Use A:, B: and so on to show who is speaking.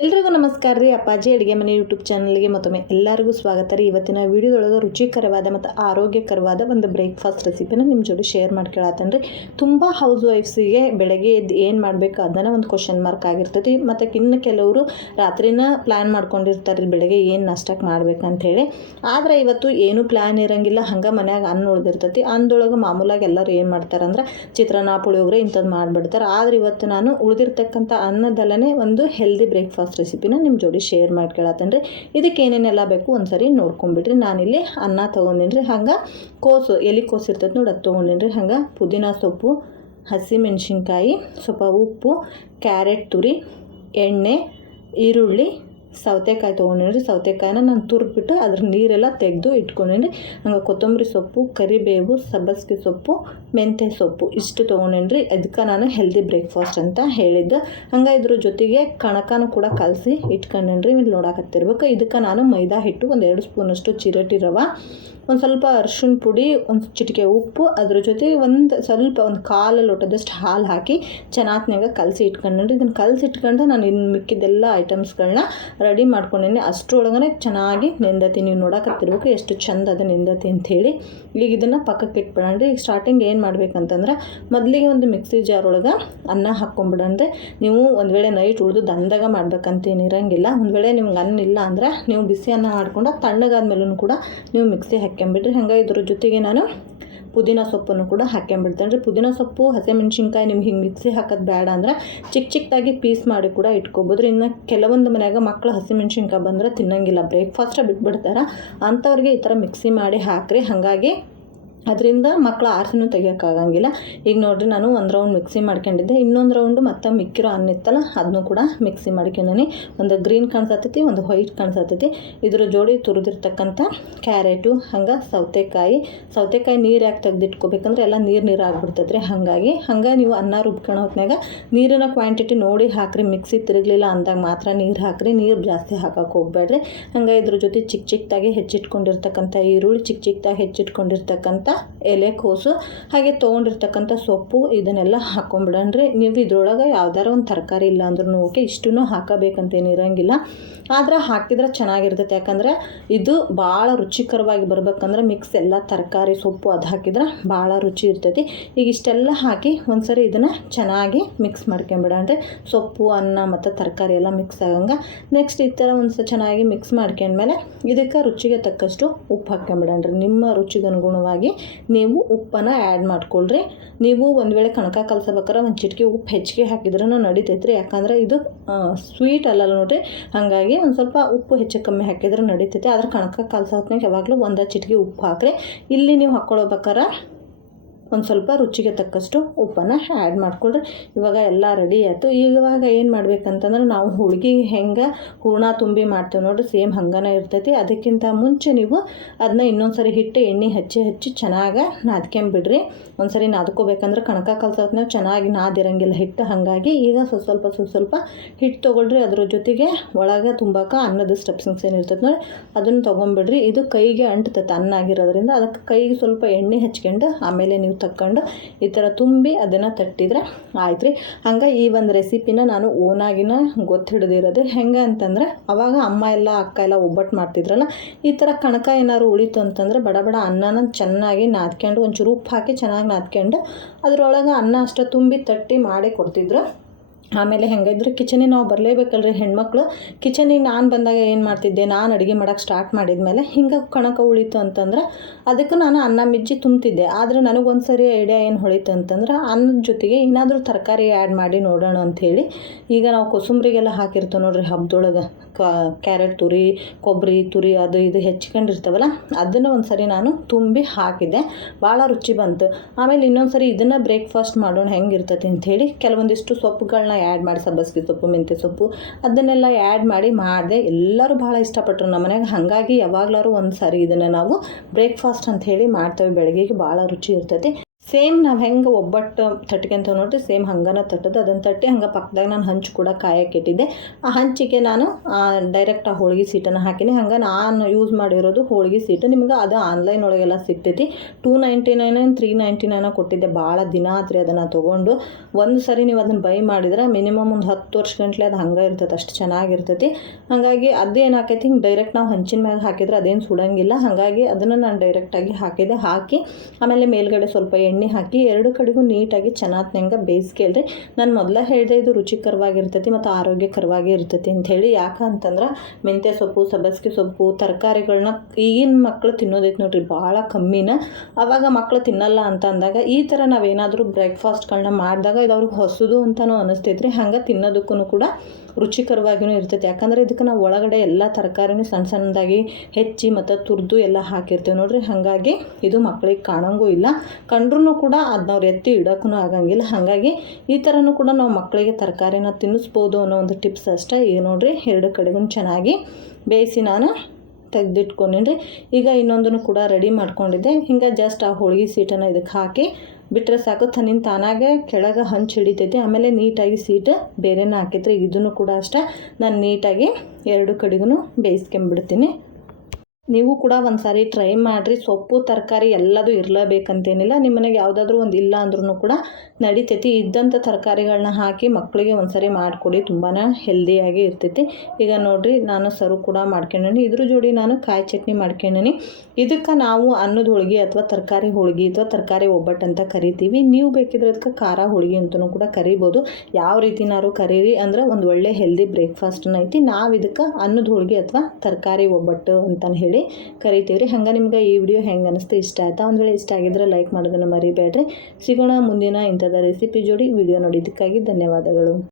A: ಎಲ್ರಿಗೂ ನಮಸ್ಕಾರ ರೀ ಅಪ್ಪಾಜಿ ಅಡುಗೆ ಮನೆ ಯೂಟ್ಯೂಬ್ ಚಾನಲ್ಗೆ ಮತ್ತೊಮ್ಮೆ ಎಲ್ಲರಿಗೂ ಸ್ವಾಗತ ರೀ. ಇವತ್ತಿನ ವಿಡಿಯೋದೊಳಗೆ ರುಚಿಕರವಾದ ಮತ್ತು ಆರೋಗ್ಯಕರವಾದ ಒಂದು ಬ್ರೇಕ್ಫಾಸ್ಟ್ ರೆಸಿಪಿನ ನಿಮ್ಮ ಜೋಡಿ ಶೇರ್ ಮಾಡ್ಕೊಳತ್ತೇನೆ ರೀ. ತುಂಬ ಹೌಸ್ ವೈಫ್ಸಿಗೆ ಬೆಳಗ್ಗೆ ಎದ್ದು ಏನು ಮಾಡಬೇಕು ಅದನ್ನು ಒಂದು ಕ್ವಶನ್ ಮಾರ್ಕ್ ಆಗಿರ್ತೈತಿ. ಮತ್ತು ಇನ್ನು ಕೆಲವರು ರಾತ್ರಿನ ಪ್ಲ್ಯಾನ್ ಮಾಡ್ಕೊಂಡಿರ್ತಾರೆ ರೀ, ಬೆಳಗ್ಗೆ ಏನು ನಾಷ್ಟಕ್ಕೆ ಮಾಡ್ಬೇಕಂತೇಳಿ ಆದರೆ ಇವತ್ತು ಏನೂ ಪ್ಲ್ಯಾನ್ ಇರೋಂಗಿಲ್ಲ, ಹಂಗೆ ಮನ್ಯಾಗ ಅನ್ನ ಉಳ್ದಿರ್ತೈತಿ. ಅನ್ನದೊಳಗೆ ಮಾಮೂಲಾಗಿ ಎಲ್ಲರೂ ಏನು ಮಾಡ್ತಾರೆ ಅಂದ್ರೆ ಚಿತ್ರಾನ್ನ, ಪುಳಿಯೋಗರೆ ಇಂಥದ್ದು ಮಾಡಿಬಿಡ್ತಾರೆ. ಆದರೆ ಇವತ್ತು ನಾನು ಉಳಿದಿರ್ತಕ್ಕಂಥ ಅನ್ನದಲ್ಲೇ ಒಂದು ಹೆಲ್ದಿ ಬ್ರೇಕ್ಫಾಸ್ಟ್ ರೆಸಿಪಿನ ನಿಮ್ಮ ಜೋಡಿ ಶೇರ್ ಮಾಡ್ಕಳತ್ತೇನ್ರಿ ಇದಕ್ಕೆ ಏನೇನೆಲ್ಲ ಬೇಕು ಒಂದು ಸರಿ ನೋಡ್ಕೊಂಬಿಡ್ರಿ. ನಾನಿಲ್ಲಿ ಅನ್ನ ತೊಗೊಂಡೇನಿ ಹಂಗೆ ಕೋಸು, ಎಲೆ ಕೋಸು ಇರ್ತೈತೆ ನೋಡಿ, ಅದು ತೊಗೊಂಡೇನಿ ಹಂಗೆ ಪುದೀನ ಸೊಪ್ಪು, ಹಸಿಮೆಣ್ಸಿನ್ಕಾಯಿ, ಸ್ವಲ್ಪ ಉಪ್ಪು, ಕ್ಯಾರೆಟ್ ತುರಿ, ಎಣ್ಣೆ, ಈರುಳ್ಳಿ ಸೌತೆಕಾಯಿ ತೊಗೊಂಡೇನಿ. ಸೌತೆಕಾಯಿನ ನಾನು ತುರ್ಬಿಟ್ಟು ಅದ್ರ ನೀರೆಲ್ಲ ತೆಗೆದು ಇಟ್ಕೊಂಡೇನಿ. ಹಂಗೆ ಕೊತ್ತಂಬರಿ ಸೊಪ್ಪು, ಕರಿಬೇವು, ಸಬ್ಬಸ್ಗೆ ಸೊಪ್ಪು, ಮೆಂತ್ಯ ಸೊಪ್ಪು ಇಷ್ಟು ತೊಗೊಂಡೇನ್ರಿ. ಅದಕ್ಕೆ ನಾನು ಹೆಲ್ದಿ ಬ್ರೇಕ್ಫಾಸ್ಟ್ ಅಂತ ಹೇಳಿದ್ದು. ಹಂಗೆ ಇದ್ರ ಜೊತೆಗೆ ಕಣಕನೂ ಕೂಡ ಕಲಸಿ ಇಟ್ಕೊಂಡೇನ್ರಿ. ಇಲ್ಲಿ ನೋಡಕತ್ತಿರ್ಬೇಕು. ಇದಕ್ಕೆ ನಾನು ಮೈದಾ ಹಿಟ್ಟು ಒಂದು ಎರಡು ಸ್ಪೂನಷ್ಟು ಚಿರಟಿ ರವೆ. ಒಂದು ಸ್ವಲ್ಪ ಅರ್ಶಿಣ ಪುಡಿ, ಒಂದು ಚಿಟಿಕೆ ಉಪ್ಪು, ಅದ್ರ ಜೊತೆ ಒಂದು ಸ್ವಲ್ಪ ಒಂದು ಕಾಲು ಲೋಟದಷ್ಟು ಹಾಲು ಹಾಕಿ ಚೆನ್ನಾತ್ನಾಗ ಕಲಸಿ ಇಟ್ಕೊಂಡ್ರಿ ಇದನ್ನು ಕಲಸಿ ಇಟ್ಕೊಂಡು ನಾನು ಇನ್ನು ಮಿಕ್ಕಿದ್ದೆಲ್ಲ ಐಟಮ್ಸ್ಗಳನ್ನ ರೆಡಿ ಮಾಡ್ಕೊಂಡೇನೆ. ಅಷ್ಟರೊಳಗನೆ ಚೆನ್ನಾಗಿ ನೆಂದತಿ. ನೀವು ನೋಡಕತ್ತಿರ್ಬೇಕು ಎಷ್ಟು ಚಂದ ಅದು ನೆಂದತಿ ಅಂಥೇಳಿ ಈಗ ಇದನ್ನು ಪಕ್ಕಕ್ಕೆ ಇಟ್ಬಿಡಣ್ರಿ ಈಗ ಸ್ಟಾರ್ಟಿಂಗ್ ಏನು ಮಾಡ್ಬೇಕಂತಂದ್ರೆ ಮೊದಲಿಗೆ ಒಂದು ಮಿಕ್ಸಿ ಜಾರ್ ಒಳಗೆ ಅನ್ನ ಹಾಕ್ಕೊಂಬಿಡಣ್ರಿ. ನೀವು ಒಂದು ವೇಳೆ ನೈಟ್ ಉಳಿದು ದಂದಾಗ ಮಾಡ್ಬೇಕಂತೇನು ಇರಂಗಿಲ್ಲ. ಒಂದು ವೇಳೆ ನಿಮ್ಗೆ ಅನ್ನ ಇಲ್ಲ ಅಂದ್ರೆ ನೀವು ಬಿಸಿ ಅನ್ನ ಮಾಡ್ಕೊಂಡು ತಣ್ಣಗಾದ್ಮೇಲೂ ಕೂಡ ನೀವು ಮಿಕ್ಸಿ ಹಾಕ್ಕೊಂಬಿಡ್ರಿ ಹಂಗೆ ಇದ್ರ ಜೊತೆಗೆ ನಾನು ಪುದೀನ ಸೊಪ್ಪನ್ನು ಕೂಡ ಹಾಕ್ಕೊಂಬಿಡ್ತೇನೆ ರೀ ಪುದೀನ ಸೊಪ್ಪು, ಹಸಿಮೆಣ್ಸಿನ್ಕಾಯಿ ನಿಮ್ಗೆ ಹಿಂಗೆ ಮಿಕ್ಸಿ ಹಾಕೋದು ಬೇಡ ಅಂದ್ರೆ ಚಿಕ್ಕ ಚಿಕ್ಕದಾಗಿ ಪೀಸ್ ಮಾಡಿ ಕೂಡ ಇಟ್ಕೊಬೋದು. ಇನ್ನು ಕೆಲವೊಂದು ಮನ್ಯಾಗ ಮಕ್ಕಳು ಹಸಿಮೆಣ್ಸಿನ್ಕಾಯಿ ಬಂದ್ರೆ ತಿನ್ನಂಗಿಲ್ಲ. ಬ್ರೇಕ್ಫಾಸ್ಟ್ ಬಿಟ್ಬಿಡ್ತಾರೆ. ಅಂಥವ್ರಿಗೆ ಈ ಥರ ಮಿಕ್ಸಿ ಮಾಡಿ ಹಾಕ್ರಿ. ಹಾಗಾಗಿ ಅದರಿಂದ ಮಕ್ಕಳು ಆರ್ಸಿನೂ ತೆಗಿಯೋಕ್ಕಾಗಂಗಿಲ್ಲ. ಈಗ ನೋಡಿರಿ, ನಾನು ಒಂದು ರೌಂಡ್ ಮಿಕ್ಸಿ ಮಾಡ್ಕೊಂಡಿದ್ದೆ. ಇನ್ನೊಂದು ರೌಂಡು ಮತ್ತೆ ಮಿಕ್ಕಿರೋ ಅನ್ನ ಇತ್ತಲ್ಲ ಅದನ್ನು ಕೂಡ ಮಿಕ್ಸಿ ಮಾಡ್ಕೊಂಡೀನಿ. ಒಂದು ಗ್ರೀನ್ ಕಾಣಿಸತ್ತೈತಿ ಒಂದು ವೈಟ್ ಕಾಣಿಸತ್ತೈತಿ ಇದ್ರ ಜೋಡಿ ತುರಿದಿರ್ತಕ್ಕಂಥ ಕ್ಯಾರೆಟು, ಹಂಗೆ ಸೌತೆಕಾಯಿ. ಸೌತೆಕಾಯಿ ನೀರು ಯಾಕೆ ತೆಗೆದಿಟ್ಕೋಬೇಕಂದ್ರೆ ಎಲ್ಲ ನೀರು ನೀರು ಆಗ್ಬಿಡ್ತೈತೆ ರೀ ಹಾಗಾಗಿ, ಹಂಗೆ ನೀವು ಅನ್ನ ರುಬ್ಕೊಳೋ ಹೊತ್ನಾಗ ನೀರಿನ ಕ್ವಾಂಟಿಟಿ ನೋಡಿ ಹಾಕ್ರಿ. ಮಿಕ್ಸಿ ತಿರುಗಲಿಲ್ಲ ಅಂದಾಗ ಮಾತ್ರ ನೀರು ಹಾಕ್ರಿ. ನೀರು ಜಾಸ್ತಿ ಹಾಕಕ್ಕೆ ಹೋಗ್ಬೇಡ್ರಿ ಹಂಗೆ ಇದ್ರ ಜೊತೆ ಚಿಕ್ಕ ಚಿಕ್ಕದಾಗಿ ಹೆಚ್ಚಿಟ್ಕೊಂಡಿರ್ತಕ್ಕಂಥ ಈರುಳ್ಳಿ ಚಿಕ್ಕ ಚಿಕ್ಕದಾಗಿ ಹೆಚ್ಚಿಟ್ಕೊಂಡಿರ್ತಕ್ಕಂಥ ಎಲೆಕೋಸು ಹಾಗೆ ತೊಗೊಂಡಿರ್ತಕ್ಕಂಥ ಸೊಪ್ಪು, ಇದನ್ನೆಲ್ಲ ಹಾಕ್ಕೊಂಬಿಡಣ್ರಿ ನೀವು ಇದ್ರೊಳಗೆ ಯಾವ್ದಾರ ಒಂದು ತರಕಾರಿ ಇಲ್ಲ ಅಂದ್ರೂ ಓಕೆ ಇಷ್ಟೂ ಹಾಕಬೇಕಂತೇನು ಇರೋಂಗಿಲ್ಲ. ಆದ್ರೆ ಹಾಕಿದ್ರೆ ಚೆನ್ನಾಗಿರ್ತೈತೆ. ಯಾಕಂದ್ರೆ ಇದು ಭಾಳ ರುಚಿಕರವಾಗಿ ಬರ್ಬೇಕಂದ್ರೆ ಮಿಕ್ಸ್ ಎಲ್ಲ ತರಕಾರಿ, ಸೊಪ್ಪು ಅದು ಹಾಕಿದ್ರೆ ಭಾಳ ರುಚಿ ಇರ್ತೈತಿ. ಈಗ ಇಷ್ಟೆಲ್ಲ ಹಾಕಿ ಒಂದ್ಸರಿ ಇದನ್ನು ಚೆನ್ನಾಗಿ ಮಿಕ್ಸ್ ಮಾಡ್ಕೊಂಬಿಡಣ್ರಿ ಸೊಪ್ಪು, ಅನ್ನ ಮತ್ತು ತರಕಾರಿ ಎಲ್ಲ ಮಿಕ್ಸ್ ಆಗಂಗೆ. ನೆಕ್ಸ್ಟ್ ಈ ಥರ ಒಂದು ಚೆನ್ನಾಗಿ ಮಿಕ್ಸ್ ಮಾಡ್ಕೊಂಡ್ಮೇಲೆ ಇದಕ್ಕೆ ರುಚಿಗೆ ತಕ್ಕಷ್ಟು ಉಪ್ಪು ಹಾಕ್ಕೊಂಬಿಡಣ್ರಿ ನಿಮ್ಮ ರುಚಿಗೆ ಅನುಗುಣವಾಗಿ ನೀವು ಉಪ್ಪನ್ನು ಆ್ಯಡ್ ಮಾಡ್ಕೊಳ್ರಿ. ನೀವು ಒಂದು ವೇಳೆ ಕಣಕ ಕಲ್ಸಬೇಕಾರೆ ಒಂದು ಚಿಟಿಕೆ ಉಪ್ಪು ಹೆಚ್ಚಿಗೆ ಹಾಕಿದ್ರೂ ನಡಿತೈತ್ರಿ. ಯಾಕಂದ್ರೆ ಇದು ಸ್ವೀಟ್ ಅಲ್ಲಲ್ಲ ನೋಡ್ರಿ. ಹಾಗಾಗಿ ಒಂದು ಸ್ವಲ್ಪ ಉಪ್ಪು ಹೆಚ್ಚು ಕಮ್ಮಿ ಹಾಕಿದ್ರೆ ನಡೀತೈತೆ. ಆದ್ರೆ ಕಣಕ ಕಲ್ಸೋ ಹೊತ್ನಾಗ ಯಾವಾಗಲೂ ಒಂದು ಚಿಟಿಕೆ ಉಪ್ಪು ಹಾಕ್ರಿ. ಇಲ್ಲಿ ನೀವು ಹಾಕ್ಕೊಳ್ಬೇಕಾರೆ ಒಂದು ಸ್ವಲ್ಪ ರುಚಿಗೆ ತಕ್ಕಷ್ಟು ಉಪ್ಪನ್ನು ಆ್ಯಡ್ ಮಾಡ್ಕೊಳ್ರಿ. ಇವಾಗ ಎಲ್ಲ ರೆಡಿ ಆಯಿತು. ಇವಾಗ ಏನು ಮಾಡ್ಬೇಕಂತಂದ್ರೆ ನಾವು ಹೋಳ್ಗೆ ಹೆಂಗೆ ಹೂರ್ಣ ತುಂಬಿ ಮಾಡ್ತೇವೆ ನೋಡಿರಿ ಸೇಮ್ ಹಂಗನೇ ಇರ್ತೈತಿ. ಅದಕ್ಕಿಂತ ಮುಂಚೆ ನೀವು ಅದನ್ನ ಇನ್ನೊಂದು ಸರಿ ಹಿಟ್ಟು, ಎಣ್ಣೆ ಹಚ್ಚಿ ಹಚ್ಚಿ ಚೆನ್ನಾಗಿ ನಾದ್ಕೊಂಬಿಡ್ರಿ ಒಂದು ಸರಿ ನಾದ್ಕೋಬೇಕಂದ್ರೆ ಕಣಕ ಕಲ್ಸೋತ್ನ ಚೆನ್ನಾಗಿ ನಾದಿರಂಗಿಲ್ಲ. ಹಿಟ್ಟು ಹಾಗಾಗಿ ಈಗ ಸ್ವಲ್ಪ ಸ್ವಲ್ಪ ಸ್ವಲ್ಪ ಸ್ವಲ್ಪ ಹಿಟ್ಟು ತೊಗೊಳ್ರಿ. ಅದ್ರ ಜೊತೆಗೆ ಒಳಗೆ ತುಂಬಾಕ ಅನ್ನದ ಸ್ಟೆಪ್ಸಿಂಗ್ಸ್ ಏನಿರ್ತೈತೆ ನೋಡಿ ಅದನ್ನು ತೊಗೊಂಬಿಡ್ರಿ ಇದು ಕೈಗೆ ಅಂಟ್ತೈತೆ ಅನ್ನ ಆಗಿರೋದ್ರಿಂದ. ಅದಕ್ಕೆ ಕೈಗೆ ಸ್ವಲ್ಪ ಎಣ್ಣೆ ಹಚ್ಕೊಂಡು ಆಮೇಲೆ ನೀವು ತಕ್ಕೊಂಡು ಈ ಥರ ತುಂಬಿ ಅದನ್ನು ತಟ್ಟಿದ್ರೆ ಆಯ್ತು ರೀ. ಹಂಗೆ ಈ ಒಂದು ರೆಸಿಪಿನ ನಾನು ಓನಾಗಿನ ಗೊತ್ತು ಹಿಡ್ದಿರೋದು ಹೆಂಗೆ ಅಂತಂದ್ರೆ, ಅವಾಗ ಅಮ್ಮ ಎಲ್ಲ, ಅಕ್ಕ ಎಲ್ಲ ಒಬ್ಬಟ್ಟು ಮಾಡ್ತಿದ್ರಲ್ಲ, ಈ ಥರ ಕಣಕ ಏನಾದ್ರು ಉಳಿತು ಅಂತಂದ್ರೆ ಬಡ ಬಡ ಅನ್ನನ ಚೆನ್ನಾಗಿ ನಾದ್ಕೊಂಡು, ಒಂಚೂರು ಉಪ್ಪು ಹಾಕಿ ಚೆನ್ನಾಗಿ ನಾದ್ಕೊಂಡು, ಅದರೊಳಗೆ ಅನ್ನ ಅಷ್ಟು ತುಂಬಿ ತಟ್ಟಿ ಮಾಡಿ ಕೊಡ್ತಿದ್ರು. ಆಮೇಲೆ ಹೆಂಗಿದ್ರು ಕಿಚನಿಗೆ ನಾವು ಬರಲೇಬೇಕಲ್ರಿ ಹೆಣ್ಮಕ್ಳು. ಕಿಚನಿಗೆ ನಾನು ಬಂದಾಗ ಏನು ಮಾಡ್ತಿದ್ದೆ, ನಾನು ಅಡುಗೆ ಮಾಡೋಕ್ಕೆ ಸ್ಟಾರ್ಟ್ ಮಾಡಿದ್ಮೇಲೆ ಹಿಂಗೆ ಕಣಕ ಉಳಿತು ಅಂತಂದ್ರೆ ಅದಕ್ಕೆ ನಾನು ಅನ್ನ ಮಿಜ್ಜಿ ತುಂಬ್ತಿದ್ದೆ. ಆದರೆ ನನಗೊಂದು ಸರಿ ಐಡಿಯಾ ಏನು ಹೊಳಿತು ಅಂತಂದ್ರೆ ಅನ್ನದ ಜೊತೆಗೆ ಏನಾದರೂ ತರಕಾರಿ ಆ್ಯಡ್ ಮಾಡಿ ನೋಡೋಣ ಅಂಥೇಳಿ ಈಗ ನಾವು ಕೊಸುಂಬರಿಗೆಲ್ಲ ಹಾಕಿರ್ತೇವೆ ನೋಡ್ರಿ ಹಬ್ಬದೊಳಗೆ ಕ್ಯಾರೆಟ್ ತುರಿ, ಕೊಬ್ಬರಿ ತುರಿ, ಅದು ಇದು ಹೆಚ್ಕೊಂಡಿರ್ತಾವಲ್ಲ ಅದನ್ನು ಒಂದು ಸರಿ ನಾನು ತುಂಬಿ ಹಾಕಿದ್ದೆ ಭಾಳ ರುಚಿ ಬಂತು. ಆಮೇಲೆ ಇನ್ನೊಂದು ಸರಿ ಇದನ್ನು ಬ್ರೇಕ್ಫಾಸ್ಟ್ ಮಾಡೋಣ ಹೆಂಗಿರ್ತೈತಿ ಅಂಥೇಳಿ ಕೆಲವೊಂದಿಷ್ಟು ಸೊಪ್ಪುಗಳನ್ನ ಆ್ಯಡ್ ಮಾಡಿ, ಸಬ್ಬಸ್ಗೆ ಸೊಪ್ಪು, ಮೆಂತ್ಯ ಸೊಪ್ಪು, ಅದನ್ನೆಲ್ಲ ಆ್ಯಡ್ ಮಾಡಿ ಮಾಡಿದೆ. ಎಲ್ಲರೂ ಭಾಳ ಇಷ್ಟಪಟ್ಟರು ನಮ್ಮ ಮನೆಗೆ ಹಾಗಾಗಿ ಯಾವಾಗ್ಲಾರು ಒಂದು ಸಾರಿ ಇದನ್ನು ನಾವು ಬ್ರೇಕ್ಫಾಸ್ಟ್ ಅಂತ ಹೇಳಿ ಮಾಡ್ತೇವೆ. ಬೆಳಗ್ಗೆಗೆ ಭಾಳ ರುಚಿ ಇರ್ತೈತಿ. ಸೇಮ್ ನಾವು ಹೆಂಗೆ ಒಬ್ಬಟ್ಟು ತಟ್ಕೊಂತ ನೋಡ್ರಿ, ಸೇಮ್ ಹಂಗನ ತಟ್ಟದು, ಅದನ್ನು ತಟ್ಟಿ ಹಂಗೆ ಪಕ್ಕದಾಗ ನಾನು ಹಂಚು ಕೂಡ ಕಾಯಕ್ಕೆ ಇಟ್ಟಿದ್ದೆ. ಆ ಹಂಚಿಗೆ ನಾನು ಡೈರೆಕ್ಟ್ ಆ ಹೋಳಿಗೆ ಸೀಟನ್ನು ಹಾಕಿನಿ. ಹಂಗೆ ನಾನು ಯೂಸ್ ಮಾಡಿರೋದು ಹೋಳಿಗೆ ಸೀಟು. ನಿಮ್ಗೆ ಅದು ಆನ್ಲೈನ್ ಒಳಗೆಲ್ಲ ಸಿಗ್ತೈತಿ. Two ninety nine three ninety nine ಕೊಟ್ಟಿದ್ದೆ. ಭಾಳ ದಿನ ಆತ್ರಿ ಅದನ್ನು ತೊಗೊಂಡು. ಒಂದು ಸರಿ ನೀವು ಅದನ್ನು ಬೈ ಮಾಡಿದ್ರೆ ಮಿನಿಮಮ್ ಒಂದು ಹತ್ತು ವರ್ಷ ಗಂಟ್ಲೆ ಅದು ಹಂಗೆ ಇರ್ತೈತೆ, ಅಷ್ಟು ಚೆನ್ನಾಗಿರ್ತೈತಿ. ಹಾಗಾಗಿ ಅದೇನಾಕೈತಿ ಹಿಂಗೆ ಡೈರೆಕ್ಟ್ ನಾವು ಹಂಚಿನ ಮ್ಯಾಗ ಹಾಕಿದ್ರೆ ಅದೇನು ಸುಡಂಗಿಲ್ಲ. ಹಾಗಾಗಿ ಅದನ್ನು ನಾನು ಡೈರೆಕ್ಟಾಗಿ ಹಾಕಿದೆ. ಹಾಕಿ ಆಮೇಲೆ ಮೇಲ್ಗಡೆ ಸ್ವಲ್ಪ ಎಣ್ಣೆ ಹಾಕಿ ಎರಡು ಕಡೆಗೂ ನೀಟಾಗಿ ಚೆನ್ನಾಗಿ ಬೇಯಿಸ್ಕೇಳ್ರಿ ನಾನು ಮೊದಲೇ ಹೇಳಿದೆ ಇದು ರುಚಿಕರವಾಗಿರ್ತೈತಿ ಮತ್ತು ಆರೋಗ್ಯಕರವಾಗಿ ಇರ್ತೈತಿ ಅಂಥೇಳಿ ಯಾಕೆ ಅಂತಂದ್ರೆ ಮೆಂತ್ಯ ಸೊಪ್ಪು, ಸಬ್ಬಸಿಗೆ ಸೊಪ್ಪು ತರಕಾರಿಗಳನ್ನ ಈಗಿನ ಮಕ್ಕಳು ತಿನ್ನೋದೈತೆ ನೋಡ್ರಿ ಭಾಳ ಕಮ್ಮಿನ. ಆವಾಗ ಮಕ್ಕಳು ತಿನ್ನಲ್ಲ ಅಂತ ಅಂದಾಗ ಈ ಥರ ನಾವೇನಾದರೂ ಬ್ರೇಕ್ಫಾಸ್ಟ್ಗಳನ್ನ ಮಾಡಿದಾಗ ಇದು ಅವ್ರಿಗೆ ಹೊಸದು ಅಂತಲೂ ಅನಿಸ್ತೈತ್ರಿ. ಹಂಗೆ ತಿನ್ನೋದಕ್ಕೂ ಕೂಡ ರುಚಿಕರವಾಗಿಯೂ ಇರ್ತೈತೆ. ಯಾಕಂದ್ರೆ ಇದಕ್ಕೆ ನಾವು ಒಳಗಡೆ ಎಲ್ಲ ತರಕಾರಿನೂ ಸಣ್ಣ ಸಣ್ಣದಾಗಿ ಹೆಚ್ಚಿ ಮತ್ತು ತುರಿದು ಎಲ್ಲ ಹಾಕಿರ್ತೀವಿ ನೋಡ್ರಿ. ಹಾಗಾಗಿ ಇದು ಮಕ್ಕಳಿಗೆ ಕಾಣೋಂಗೂ ಇಲ್ಲ. ಕಂಡ್ರೂ ಕೂಡ ಅದನ್ನ ಅವ್ರು ಎತ್ತಿ ಇಡೋಕ್ಕೂ ಆಗಂಗಿಲ್ಲ. ಹಾಗಾಗಿ ಈ ಥರನೂ ಕೂಡ ನಾವು ಮಕ್ಕಳಿಗೆ ತರಕಾರಿನ ತಿನ್ನಿಸ್ಬೋದು ಅನ್ನೋ ಒಂದು ಟಿಪ್ಸ್ ಅಷ್ಟೇ. ಈಗ ನೋಡಿರಿ, ಎರಡು ಕಡೆಗೂ ಚೆನ್ನಾಗಿ ಬೇಯಿಸಿ ನಾನು ತೆಗೆದಿಟ್ಕೊಂಡಿನಿ ಈಗ ಇನ್ನೊಂದನ್ನು ಕೂಡ ರೆಡಿ ಮಾಡ್ಕೊಂಡಿದ್ದೆ. ಹಿಂಗೆ ಜಸ್ಟ್ ಆ ಹೋಳಿಗೆ ಸೀಟನ್ನು ಇದಕ್ಕೆ ಹಾಕಿ ಬಿಟ್ಟರೆ ಸಾಕು. ತನ್ನಿಂದ ತಾನಾಗೆ ಕೆಳಗೆ ಹಂಚು ಹಿಡಿತೈತಿ. ಆಮೇಲೆ ನೀಟಾಗಿ ಸೀಟ್ ಬೇರೆನೇ ಹಾಕಿದ್ರೆ ಇದನ್ನು ಕೂಡ ಅಷ್ಟೇ. ನಾನು ನೀಟಾಗಿ ಎರಡು ಕಡೆಗೂ ಬೇಯಿಸ್ಕೊಂಬಿಡ್ತೀನಿ. ನೀವು ಕೂಡ ಒಂದು ಸಾರಿ ಟ್ರೈ ಮಾಡಿರಿ. ಸೊಪ್ಪು, ತರಕಾರಿ ಎಲ್ಲದೂ ಇರಲೇಬೇಕಂತೇನಿಲ್ಲ. ನಿಮ್ಮ ಮನೆಗೆ ಯಾವುದಾದ್ರೂ ಒಂದು ಇಲ್ಲ ಅಂದ್ರೂ ಕೂಡ ನಡಿತೈತಿ. ಇದ್ದಂಥ ತರಕಾರಿಗಳನ್ನ ಹಾಕಿ ಮಕ್ಕಳಿಗೆ ಒಂದು ಸಾರಿ ಮಾಡಿಕೊಡಿ. ತುಂಬಾ ಹೆಲ್ದಿಯಾಗಿ ಇರ್ತೈತಿ. ಈಗ ನೋಡಿರಿ, ನಾನು ಸರ್ವ್ ಕೂಡ ಮಾಡ್ಕೊಂಡೀನಿ. ಇದ್ರ ಜೋಡಿ ನಾನು ಕಾಯಿ ಚಟ್ನಿ ಮಾಡ್ಕೊಂಡೀನಿ. ಇದಕ್ಕೆ ನಾವು ಅನ್ನದ ಹೋಳಿಗೆ ಅಥವಾ ತರಕಾರಿ ಹೋಳಿಗೆ ಅಥವಾ ತರಕಾರಿ ಒಬ್ಬಟ್ಟು ಅಂತ ಕರಿತೀವಿ. ನೀವು ಬೇಕಿದ್ರೆ ಅದಕ್ಕೆ ಖಾರ ಹೋಳಿಗೆ ಅಂತಲೂ ಕೂಡ ಕರಿಬೋದು. ಯಾವ ರೀತಿನಾರು ಕರೀರಿ ಅಂದ್ರೆ ಒಂದು ಒಳ್ಳೆ ಹೆಲ್ದಿ ಬ್ರೇಕ್ಫಾಸ್ಟ್ನ ಐತಿ ನಾವು ಇದಕ್ಕೆ ಅನ್ನದ ಹೋಳಿಗೆ ಅಥವಾ ತರಕಾರಿ ಒಬ್ಬಟ್ಟು ಅಂತ ಹೇಳಿ ಕರಿತೀವಿ ರೀ ಹಂಗೆ ನಿಮ್ಗೆ ಈ ವಿಡಿಯೋ ಹೆಂಗೆ ಅನಿಸ್ತು ಇಷ್ಟ ಆಯ್ತಾ? ಒಂದು ವೇಳೆ ಇಷ್ಟ ಆಗಿದ್ರೆ ಲೈಕ್ ಮಾಡೋದನ್ನು ಮರಿಬೇಡ್ರಿ. ಸಿಗೋಣ ಮುಂದಿನ ಇಂಥದ ರೆಸಿಪಿ ಜೋಡಿ ವಿಡಿಯೋ ನೋಡಿದ್ದಕ್ಕಾಗಿ ಧನ್ಯವಾದಗಳು.